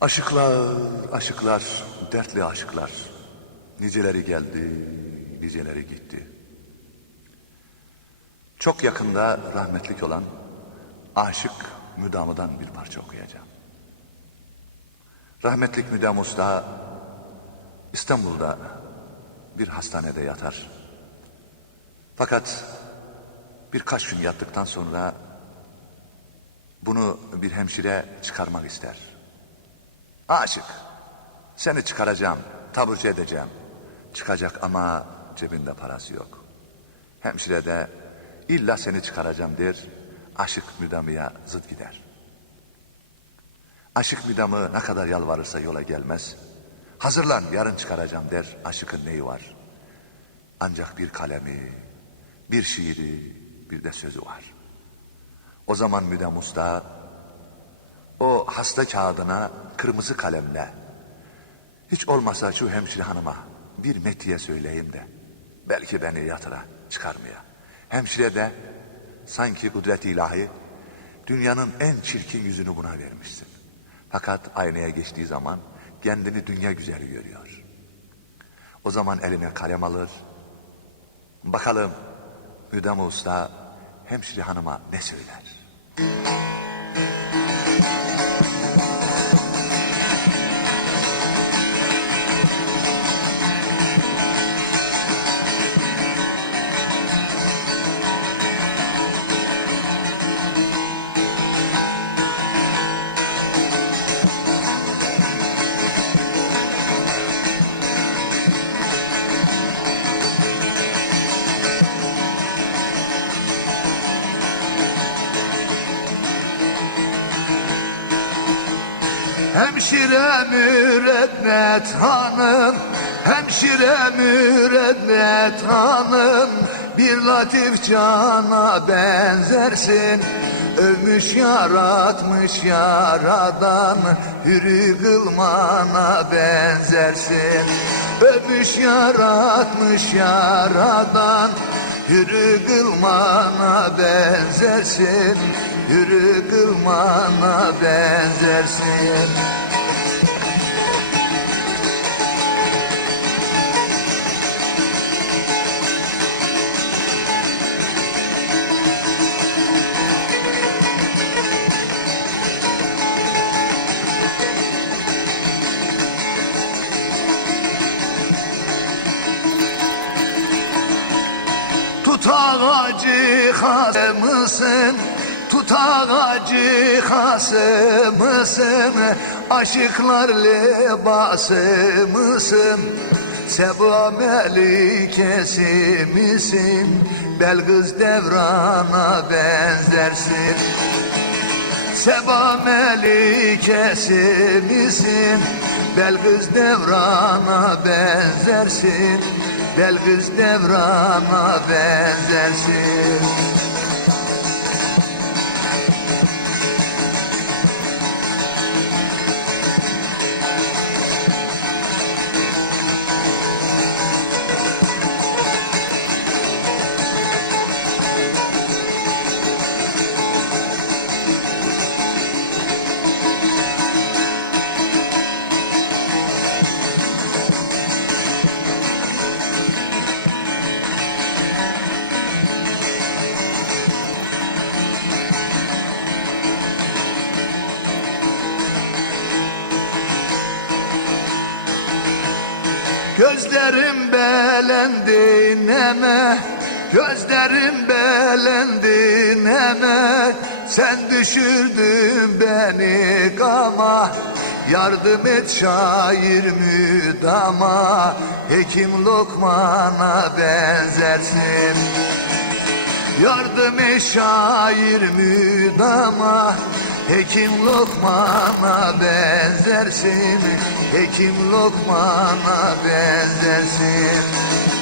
Aşıklar, aşıklar, dertli aşıklar. Niceleri geldi, niceleri gitti. Çok yakında rahmetlik olan Aşık Müdamı'dan bir parça okuyacağım. Rahmetlik Müdam Usta İstanbul'da bir hastanede yatar. Fakat birkaç gün yattıktan sonra bunu bir hemşire çıkarmak ister. Aşık, seni çıkaracağım, taburcu edeceğim. Çıkacak ama cebinde parası yok. Hemşire de illa seni çıkaracağım der, aşık müdamıya zıt gider. Aşık müdamı ne kadar yalvarırsa yola gelmez. Hazırlan yarın çıkaracağım der, aşıkın neyi var? Ancak bir kalemi, bir şiiri, bir de sözü var. O zaman müdam usta o hasta kağıdına kırmızı kalemle hiç olmasa şu hemşire hanıma bir metiye söyleyeyim de belki beni yatıra çıkarmaya. Hemşire de sanki kudret ilahi dünyanın en çirkin yüzünü buna vermişsin. Fakat aynaya geçtiği zaman kendini dünya güzeli görüyor. O zaman eline kalem alır. Bakalım Müdam Usta hemşire hanıma ne söyler? Hemşire mürednet hanım Hemşire mürednet hanım Bir latif cana benzersin. Ölmüş yaratmış yaradan Hürü kılmana benzersin. Ölmüş yaratmış yaradan Hürü kılmana benzersin Hürü kılmana benzersin. Tut ağacı hasımısın Tut ağacı hasımısın Aşıklar libası mısın Seba melikesi misin Belgız devrana benzersin Seba melikesi misin? Belgız devrana benzersin. Belgız devrana benzersin. Gözlerim belendi neme. Gözlerim belendi neme. Sen düşürdün beni gama. Yardım et şair müdama. Hekim Lokman'a benzersin. Yardım et şair müdama Hekim Lokman'a benzersin. Hekim Lokman'a benzersin